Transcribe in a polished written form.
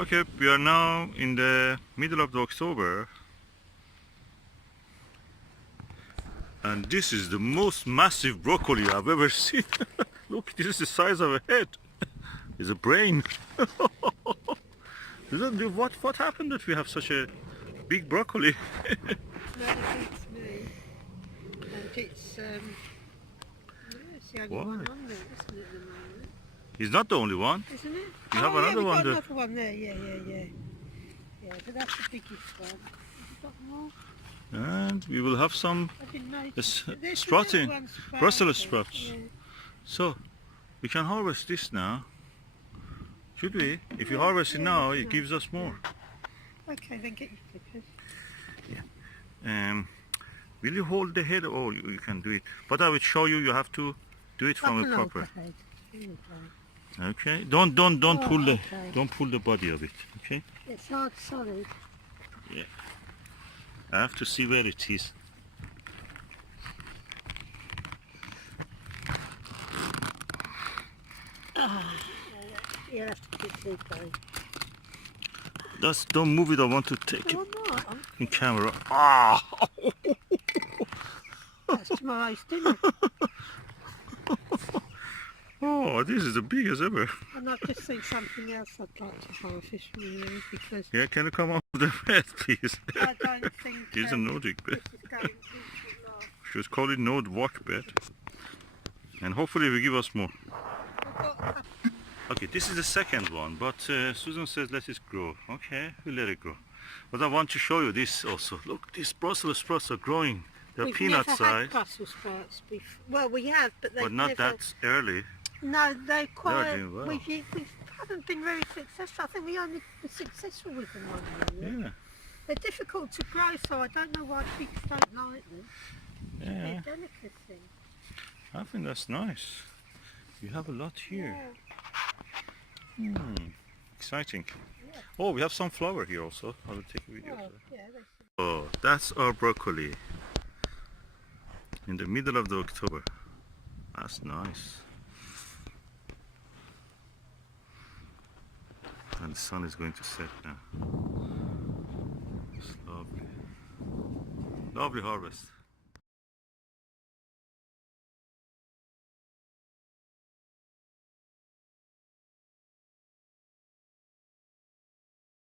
Okay, we are now in the middle of the October, and this is the most massive broccoli I've ever seen. Look, this is the size of a head. It's a brain. What happened that we have such a big broccoli? That beats me. And it's the only Why? one on there, isn't it, at the moment? He's not the only one. Isn't it? You have yeah, another we've one got there. another one there, yeah. Yeah, but that's the biggest one. Have you got more? And we will have some I didn't notice. There's some sprouting, little ones Brussels sprouting, sprouts. Yeah. So we can harvest this now. Should we? If you Yeah, harvest it yeah, now, that's it nice, gives us more. Okay, then get your clippers. Will you hold the head? Oh, you can do it. But I will show you. You have to do it from a proper. Head. Here we go. Okay. Don't pull the okay. don't pull the body of it. Okay. It's hard solid. Yeah. I have to see where it is. You'll have to keep these going. Don't move it. I want to take No, it I'm not. in camera. Ah! That's tomorrow's dinner. Oh, this is the biggest ever. And I've just seen something else I'd like to harvest from you because Yeah, can you come off the bed, please? I don't think This is a Nordic bed. this is going to last. Should call it Nord walk bed. And hopefully it will give us more. I've got a couple. Okay, this is the second one, but Susan says let it grow. Okay, we'll let it grow. But I want to show you this also. Look, these Brussels sprouts are growing. They're We've peanut never size, had Brussels sprouts before. Well, we have, but they've but not never... that early. No, they're quite... doing well. We haven't been very successful. I think we only were successful with them one year. Yeah, They're difficult to grow, so I don't know why pigs don't like them. yeah. They're a delicacy. I think that's nice. You have a lot here. Yeah. Exciting. Yeah. Oh, we have some flower here also. I will take a video. Well, of that. yeah, Oh, that's our broccoli. In the middle of the October. That's nice. And the sun is going to set now. It's lovely. Lovely harvest.